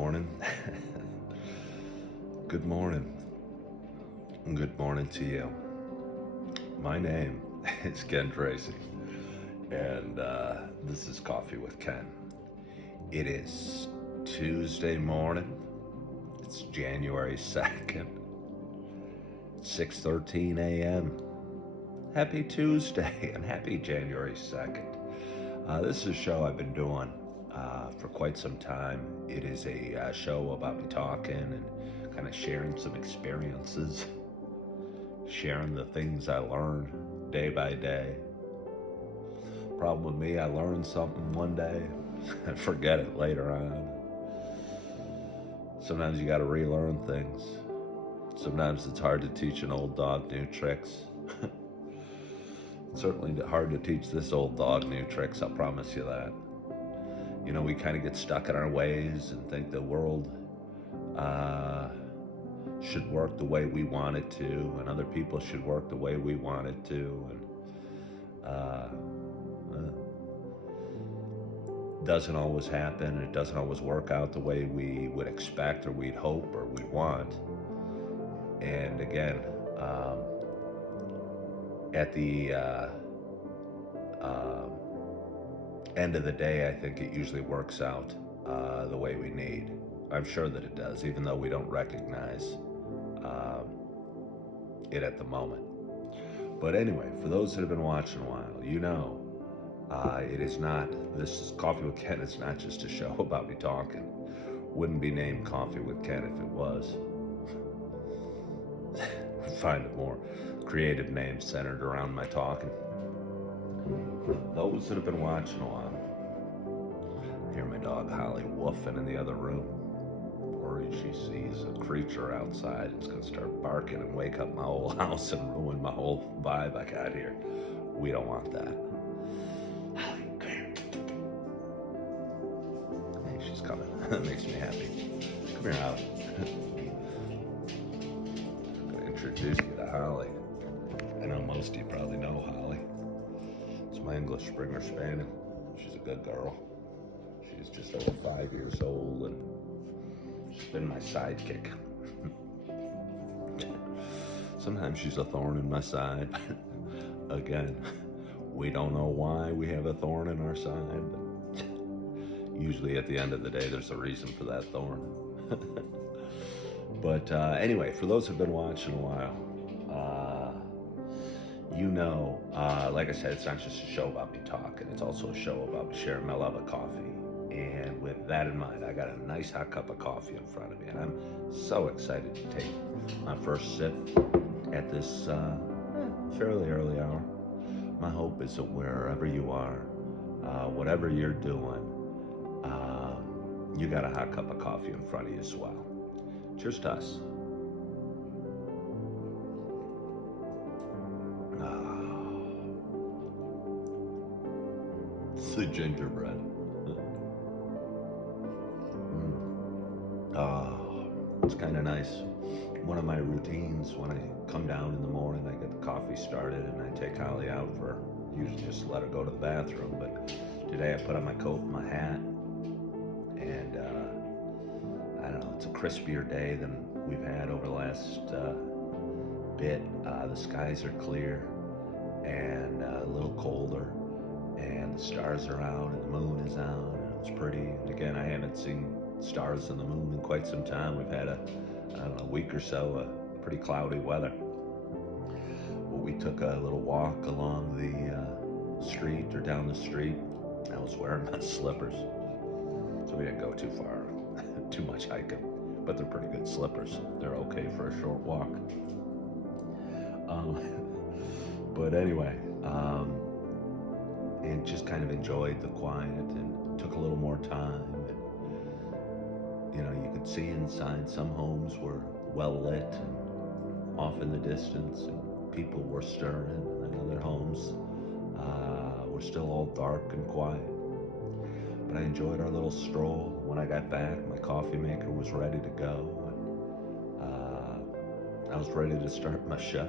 morning. Good morning. Good morning to you. My name is Ken Tracy, and this is Coffee with Ken. It is Tuesday morning. It's January 2nd, 6:13 a.m. Happy Tuesday and happy January 2nd. This is a show I've been doing for quite some time. It is a show about me talking and kind of sharing some experiences, sharing the things I learn day by day. Problem with me, I learn something one day and forget it later on. Sometimes you got to relearn things. Sometimes it's hard to teach an old dog new tricks. It's certainly hard to teach this old dog new tricks, I'll promise you that. You know, we kind of get stuck in our ways and think the world should work the way we want it to, and other people should work the way we want it to, and doesn't always happen. It doesn't always work out the way we would expect or we'd hope or we'd want. And again, at the end of the day, I think it usually works out the way we need. I'm sure that it does, even though we don't recognize it at the moment. But anyway, for those that have been watching a while, you know, it is not, this is Coffee with Ken, it's not just a show about me talking. Wouldn't be named Coffee with Ken if it was. Find a more creative name centered around my talking. For those that have been watching a while, I hear my dog Holly woofing in the other room. Worried she sees a creature outside. It's going to start barking and wake up my whole house and ruin my whole vibe I got here. We don't want that. Holly, come here. Hey, she's coming. That makes me happy. Come here, Holly. I'm going to introduce you to Holly. I know most of you probably know Holly. It's my English Springer Spaniel. She's a good girl. She's just over 5 years old, and she's been my sidekick. Sometimes she's a thorn in my side. Again, we don't know why we have a thorn in our side, but usually at the end of the day, there's a reason for that thorn. But anyway, for those who've been watching a while, you know, like I said, it's not just a show about me talking, it's also a show about me sharing my love of coffee. And with that in mind, I got a nice hot cup of coffee in front of me, and I'm so excited to take my first sip at this fairly early hour. My hope is that wherever you are, whatever you're doing, you got a hot cup of coffee in front of you as well. Cheers to us. It's the gingerbread. It's kind of nice. One of my routines when I come down in the morning, I get the coffee started and I take Holly out for, usually just let her go to the bathroom, but today I put on my coat and my hat, and I don't know, it's a crispier day than we've had over the last bit. The skies are clear and a little colder, and the stars are out and the moon is out, and it's pretty. And again, I haven't seen stars and the moon in quite some time. We've had a week or so of pretty cloudy weather. But we took a little walk along the street, or down the street. I was wearing my slippers, so we didn't go too far, too much hiking, but they're pretty good slippers. They're okay for a short walk. But anyway, and just kind of enjoyed the quiet and took a little more time. And, you know, you could see inside. Some homes were well lit and off in the distance, and people were stirring, and other homes were still all dark and quiet. But I enjoyed our little stroll. When I got back, my coffee maker was ready to go, and I was ready to start my show.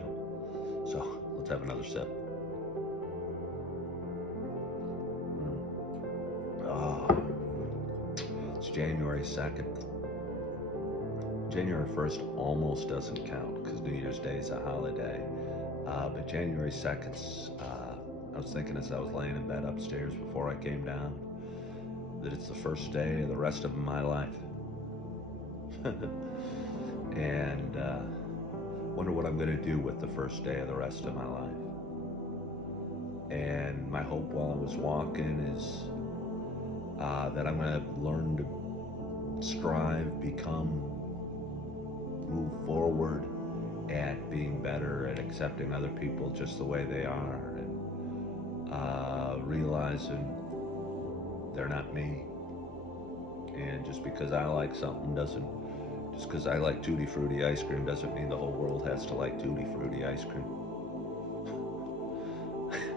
So let's have another sip. Oh, it's January 2nd. January 1st almost doesn't count because New Year's Day is a holiday. But January 2nd, I was thinking as I was laying in bed upstairs before I came down that it's the first day of the rest of my life. And wonder what I'm going to do with the first day of the rest of my life. And my hope while I was walking is that I'm going to learn to strive, become, move forward at being better, at accepting other people just the way they are, and realizing they're not me. And just because I like something just because I like Tutti Frutti ice cream doesn't mean the whole world has to like Tutti Frutti ice cream.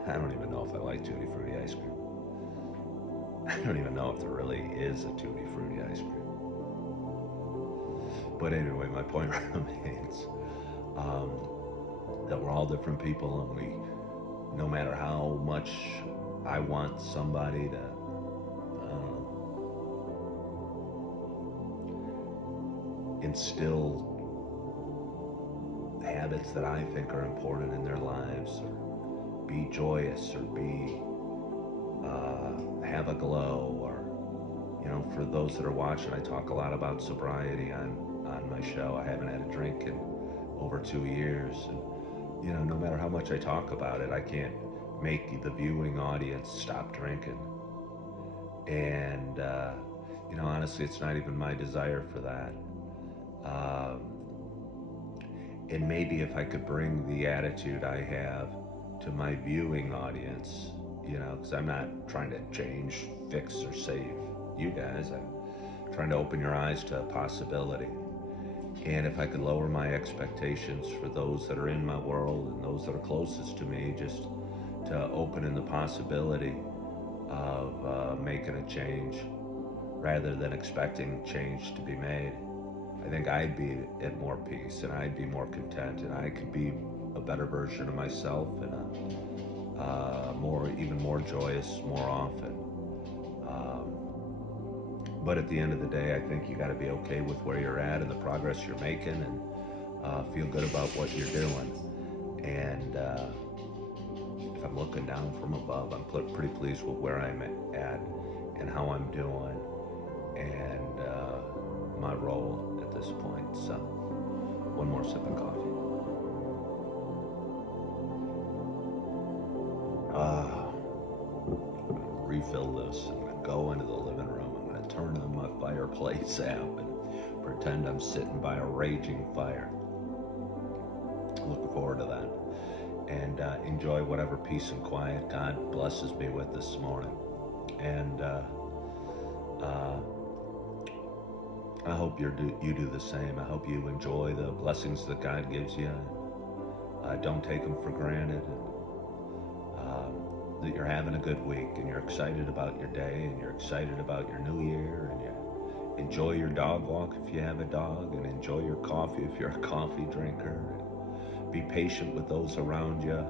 I don't even know if I like Tutti Frutti ice cream. I don't even know if there really is a Tutti Frutti ice cream. But anyway, my point remains that we're all different people, and no matter how much I want somebody to, instill habits that I think are important in their lives, or be joyous, or be have a glow, or for those that are watching, I talk a lot about sobriety on my show. I haven't had a drink in over 2 years, and no matter how much I talk about it, I can't make the viewing audience stop drinking. And honestly, it's not even my desire for that. And maybe if I could bring the attitude I have to my viewing audience, because I'm not trying to change, fix, or save you guys. I'm trying to open your eyes to a possibility. And if I could lower my expectations for those that are in my world and those that are closest to me, just to open in the possibility of making a change rather than expecting change to be made, I think I'd be at more peace, and I'd be more content, and I could be a better version of myself, and even more joyous more often. But at the end of the day, I think you got to be okay with where you're at and the progress you're making, and feel good about what you're doing. And if I'm looking down from above, I'm pretty pleased with where I'm at and how I'm doing, and my role at this point. So, one more sip of coffee. Refill this. I'm going to go into the living room. I'm going to turn on my fireplace app and pretend I'm sitting by a raging fire. Looking forward to that. And enjoy whatever peace and quiet God blesses me with this morning. And I hope you do the same. I hope you enjoy the blessings that God gives you. Don't take them for granted. That you're having a good week, and you're excited about your day, and you're excited about your new year, and you enjoy your dog walk if you have a dog, and enjoy your coffee if you're a coffee drinker. Be patient with those around you,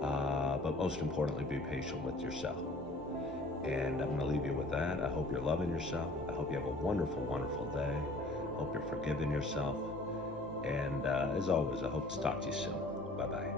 but most importantly, be patient with yourself. And I'm going to leave you with that. I hope you're loving yourself. I hope you have a wonderful, wonderful day. I hope you're forgiving yourself. And as always, I hope to talk to you soon. Bye-bye.